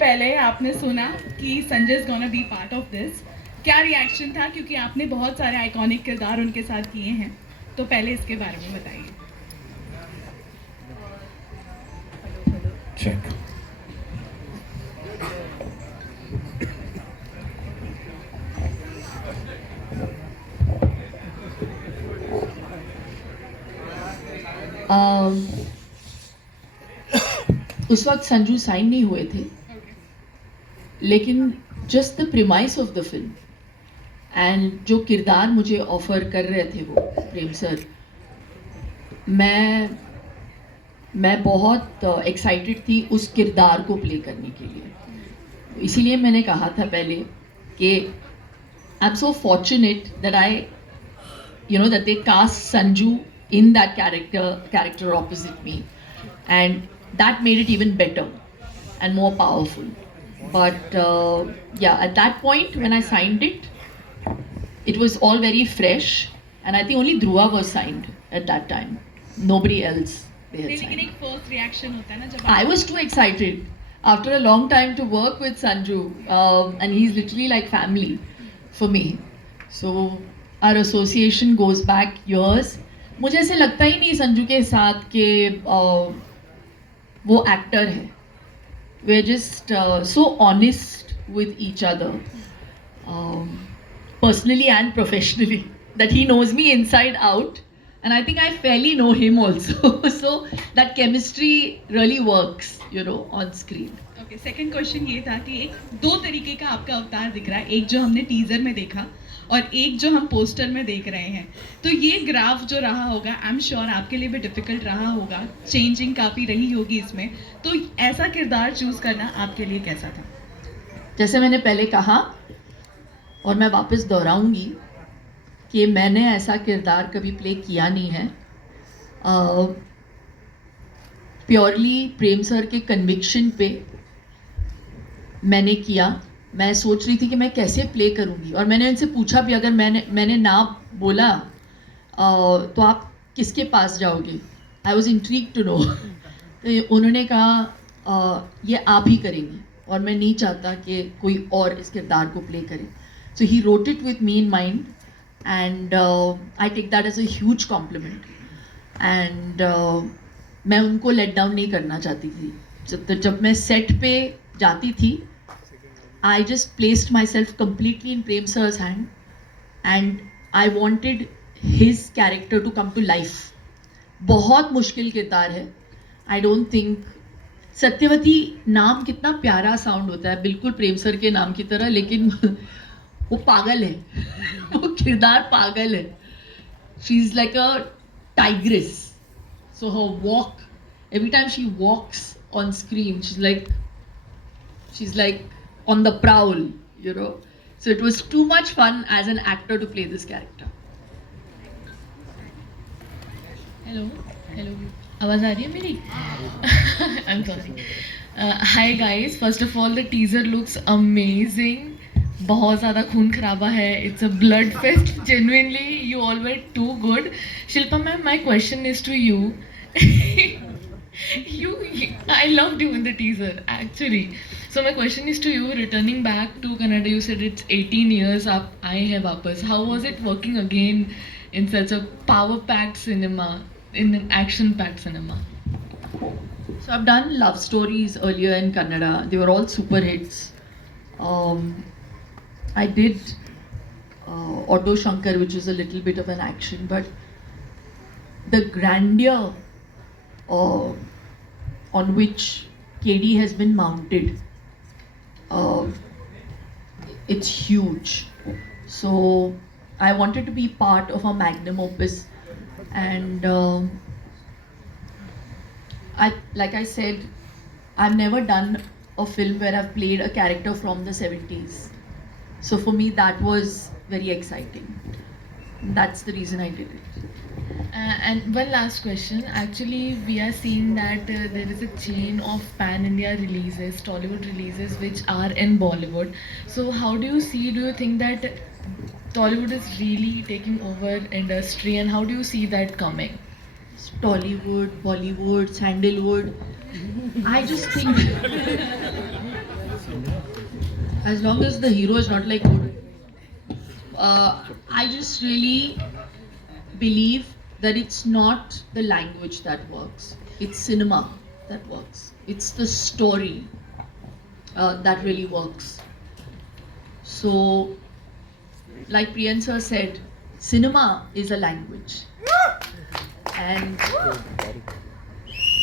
पहले आपने सुना कि Sanjay is gonna be part of this, क्या रिएक्शन था? क्योंकि आपने बहुत सारे आइकॉनिक किरदार उनके साथ किए हैं, तो पहले इसके बारे में बताइए। चेक। उस वक्त संजू साइन नहीं हुए थे, लेकिन just the premise of the film and जो किरदार मुझे ऑफर कर रहे थे वो प्रेम सर, मैं बहुत एक्साइटेड थी उस किरदार को प्ले करने के लिए। इसीलिए मैंने कहा था पहले कि I am so fortunate that I that they cast Sanju in that character opposite me, and that made it even better and more powerful. But yeah, at that point when I signed it, it was all very fresh, and I think only Dhruva was signed at that time. Nobody else they had लेकिन signed. एक first reaction होता है ना जब I was too excited after a long time to work with Sanju, and he's literally like family for me. So our association goes back years. मुझे ऐसे लगता ही नहीं संजू के साथ कि वो एक्टर है. We're just so honest with each other, personally and professionally, that he knows me inside out, and I think I fairly know him also. So that chemistry really works, on screen. Okay, second question ये था कि एक दो तरीके का आपका अवतार दिख रहा है, एक जो हमने टीजर में देखा और एक जो हम पोस्टर में देख रहे हैं। तो ये ग्राफ जो रहा होगा, आई एम श्योर आपके लिए भी डिफिकल्ट रहा होगा, चेंजिंग काफ़ी रही होगी इसमें, तो ऐसा किरदार चूज करना आपके लिए कैसा था? जैसे मैंने पहले कहा और मैं वापस दोहराऊंगी कि मैंने ऐसा किरदार कभी प्ले किया नहीं है। प्योरली प्रेम सर के कन्विक्शन पे मैंने किया। मैं सोच रही थी कि मैं कैसे प्ले करूँगी, और मैंने उनसे पूछा भी, अगर मैंने ना बोला तो आप किसके पास जाओगे? I was intrigued to know. तो उन्होंने कहा ये आप ही करेंगी, और मैं नहीं चाहता कि कोई और इस किरदार को प्ले करे। So he wrote it with me in mind, and I take that as a huge compliment. And मैं उनको लेट डाउन नहीं करना चाहती थी। जब मैं सेट पे जाती थी, I just placed myself completely in Prem sir's hand, and I wanted his character to come to life. बहुत मुश्किल किरदार है। I don't think सत्यवती नाम कितना प्यारा साउंड होता है, बिल्कुल प्रेम सर के नाम की तरह, लेकिन वो पागल है। वो किरदार पागल है। She is like a tigress. So her walk, every time she walks on screen, she's like on the prowl, So it was too much fun as an actor to play this character. Hello hello, आवाज़ आ रही है मेरी? I am sorry. Hi guys, first of all the teaser looks amazing. बहुत ज़्यादा खून खराबा है, it's a blood fest. Genuinely you all were too good. Shilpa ma'am, my question is to you. I loved you in the teaser actually. So my question is to you, returning back to Kannada, you said it's 18 years आप आए हैं वापस. How was it working again in such a power-packed cinema, in an action-packed cinema? So I've done love stories earlier in Kannada. They were all super hits. I did Auto Shankar, which is a little bit of an action, but the grandeur on which KD has been mounted, it's huge. So I wanted to be part of a magnum opus, and like I said, I've never done a film where I've played a character from the 70s. So for me that was very exciting. That's the reason I did it. And one last question. Actually, we are seeing that there is a chain of pan-India releases, Tollywood releases, which are in Bollywood. So how do you see, do you think that Tollywood is really taking over industry, and how do you see that coming? Tollywood, Bollywood, Sandalwood. I just think as long as the hero is not like good. I just really believe that it's not the language that works, it's cinema that works, it's the story that really works. So, like Priyan sir said, cinema is a language, and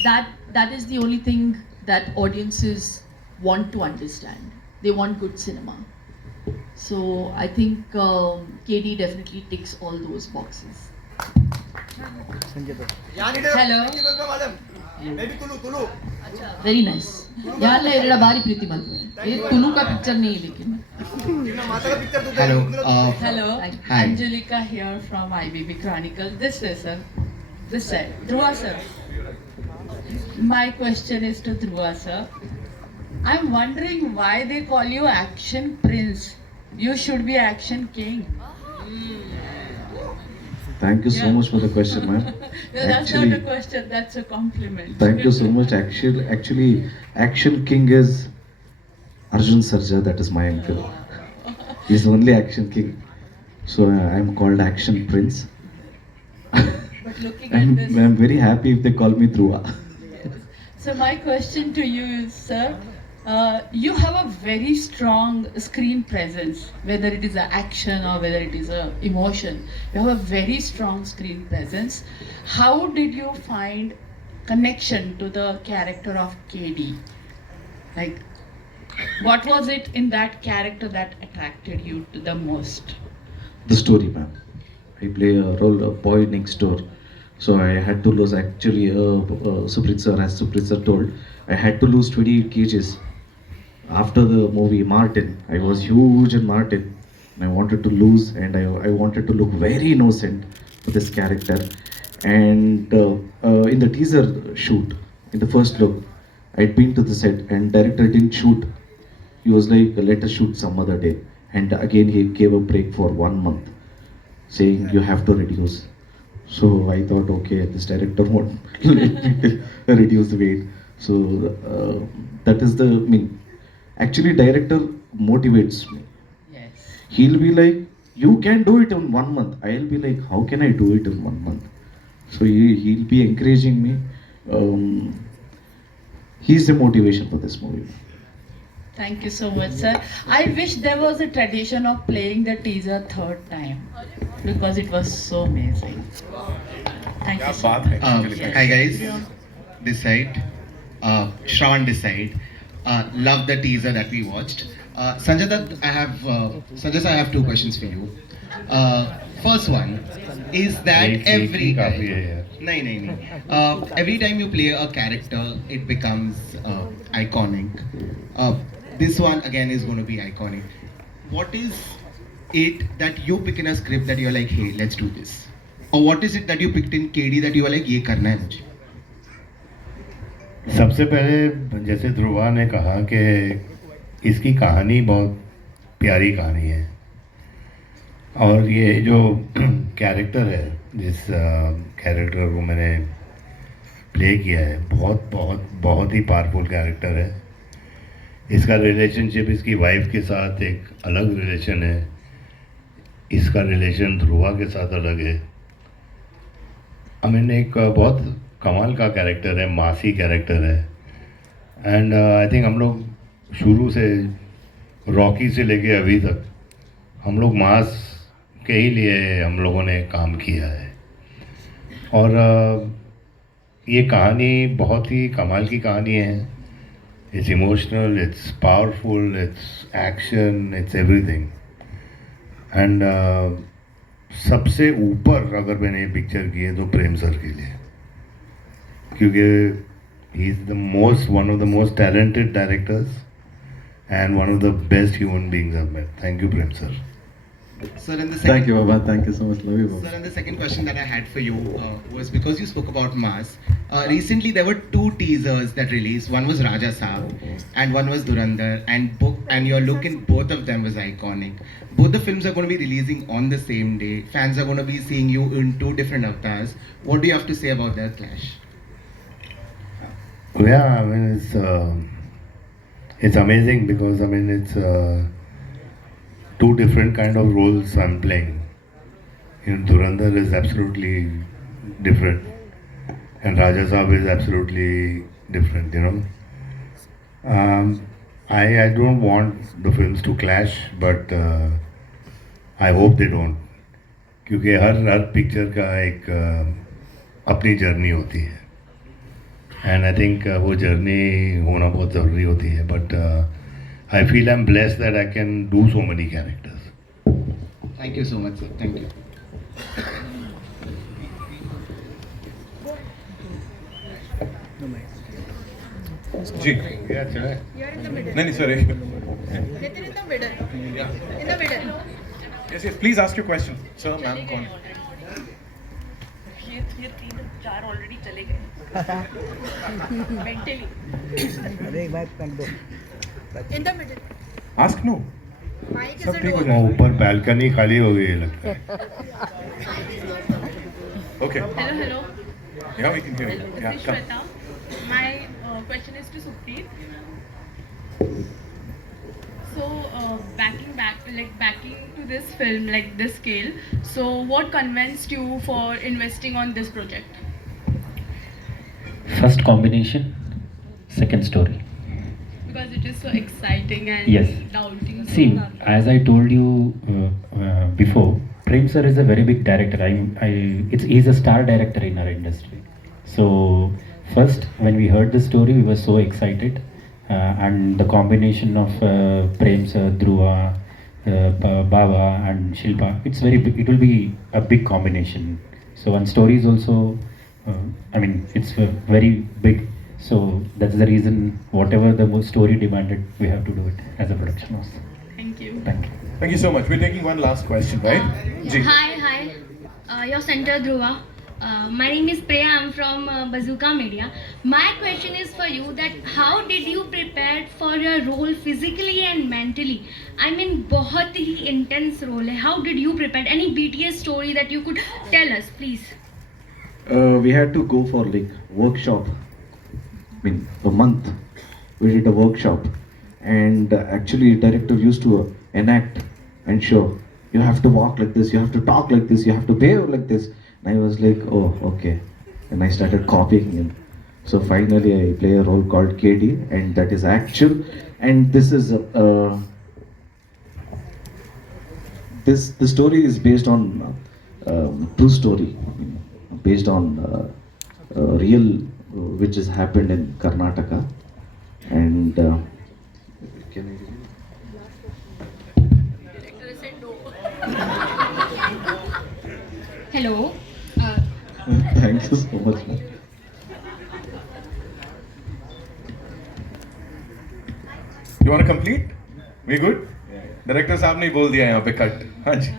that is the only thing that audiences want to understand. They want good cinema. So I think KD definitely ticks all those boxes. Hello. Very nice. यार ले रेडा बारी प्रीति मल ये कुलू का picture नहीं लेकिन Hello. Hello, Hi. Angelica here from IBB Chronicle. This way, sir. This side. Dhruva, sir. My question is to Dhruva, sir. I'm wondering why they call you Action Prince. You should be Action King. Thank you so Yeah. much for the question, ma'am. No, that's Actually- not a question, that's a compliment. Thank you so much. Actually, Action King is Arjun Sarja. That is my uncle. He's the only Action King. So I'm called Action Prince. But looking at I'm, this, I'm very happy if they call me Dhruva. so my question to you is, sir, you have a very strong screen presence, whether it is an action or whether it is a emotion. You have a very strong screen presence. How did you find connection to the character of KD? Like, what was it in that character that attracted you to the most? The story, ma'am. I play a role of boy next door. So I had to lose actually, Suprit sir, as Suprit sir told, I had to lose 28 kgs. After the movie Martin, I was huge in Martin. And I wanted to lose and I wanted to look very innocent for this character. And in the teaser shoot, in the first look, I'd been to the set and director didn't shoot. He was like, let us shoot some other day. And again, he gave a break for 1 month, saying you have to reduce. So I thought, okay, this director won't let me reduce the weight. So that is the, I mean, actually director motivates me. Yes. He'll be like, you can do it in 1 month. I'll be like, how can I do it in 1 month? So he'll be encouraging me. He's the motivation for this movie. Thank you so much, sir. I wish there was a tradition of playing the teaser third time because it was so amazing. Thank you so much. Hi guys, this side, Shravan this side. Love the teaser that we watched. Sanjay Dutt, Sanjay sir, I have two questions for you. First one is that every every time you play a character, it becomes iconic. This one again is going to be iconic. What is it that you pick in a script that you're like, hey, let's do this? Or what is it that you picked in KD that you are like, ये करना है मुझे? सबसे पहले जैसे ध्रुवा ने कहा कि इसकी कहानी बहुत प्यारी कहानी है और ये जो कैरेक्टर है जिस कैरेक्टर को मैंने प्ले किया है बहुत बहुत बहुत ही पावरफुल कैरेक्टर है। इसका रिलेशनशिप इसकी वाइफ के साथ एक अलग रिलेशन है, इसका रिलेशन ध्रुवा के साथ अलग है। मैंने एक बहुत कमाल का कैरेक्टर है, मासी कैरेक्टर है एंड आई थिंक हम लोग शुरू से रॉकी से लेके अभी तक हम लोग मास के ही लिए हम लोगों ने काम किया है और ये कहानी बहुत ही कमाल की कहानी है। It's emotional, it's powerful, it's action, it's everything and सबसे ऊपर अगर मैंने ये पिक्चर की है तो प्रेम सर के लिए, क्योंकि he is the most one of the most talented directors and one of the best human beings I've met. Thank you, Prem sir. Sir, and the second, Thank you, Baba. Thank you so much. Love you, Baba. Sir, and the second question that I had for you was because you spoke about Mass. Recently, there were two teasers that released. One was Raja Saab, and one was Durandar. And your look in both of them was iconic. Both the films are going to be releasing on the same day. Fans are going to be seeing you in two different avatars. What do you have to say about their clash? Yeah, I mean, it's it's amazing because I mean it's two different kind of roles I'm playing. Durandar is absolutely different, and Raja Saab is absolutely different. I don't want the films to clash, but I hope they don't, क्योंकि हर picture का एक अपनी journey होती है, and I think वो journey होना बहुत ज़रूरी होती है. But I feel I am blessed that I can do so many characters. Thank you so much, sir. Thank you. जी अच्छा नहीं sorry Nitin in the middle. In the middle. Yes yes please ask your question sir. Ma'am कौन ये 3-4 already चले गए mentally. In the middle. Ask no Mic सब isn't ठीक हो on. वहाँ ऊपर बैल्कनी खाली हो गई है लगता है. Mic is not on. Okay Hello. Yeah we can hear This you. is Shweta. My question is to Supreet. So, backing to this film, like this scale. So, what convinced you for investing on this project? First combination, second story. Because it is so exciting and Yes. doubting. so See, hard. as I told you before, Prem sir is a very big director. He's a star director in our industry. So first, when we heard the story, we were so excited, and the combination of Prem sir, Dhruva, Baba, and Shilpa, it's very big. It will be a big combination. So one story is also, it's very big. So that's the reason, whatever the story demanded, we have to do it as a production house. Thank you. Thank you. Thank you so much. We're taking one last question, right? जी Hi. Your center Dhruva. My name is Priya. I'm from Bazooka Media. My question is for you that how did you prepare for your role physically and mentally? I mean, बहुत ही intense role है. How did you prepare? Any BTS story that you could tell us, please? We had to go for like workshop. A month. We did a workshop, and actually, director used to enact and show. You have to walk like this. You have to talk like this. You have to behave like this. And I was like, oh, okay. And I started copying him. So finally, I play a role called KD, and that is actual. And this is the story is based on true story, based on real which has happened in Karnataka. And can Hello. thank you so much, ma'am. You want to complete? We good? Director साहब ने बोल दिया यहाँ पे cut. हाँ जी.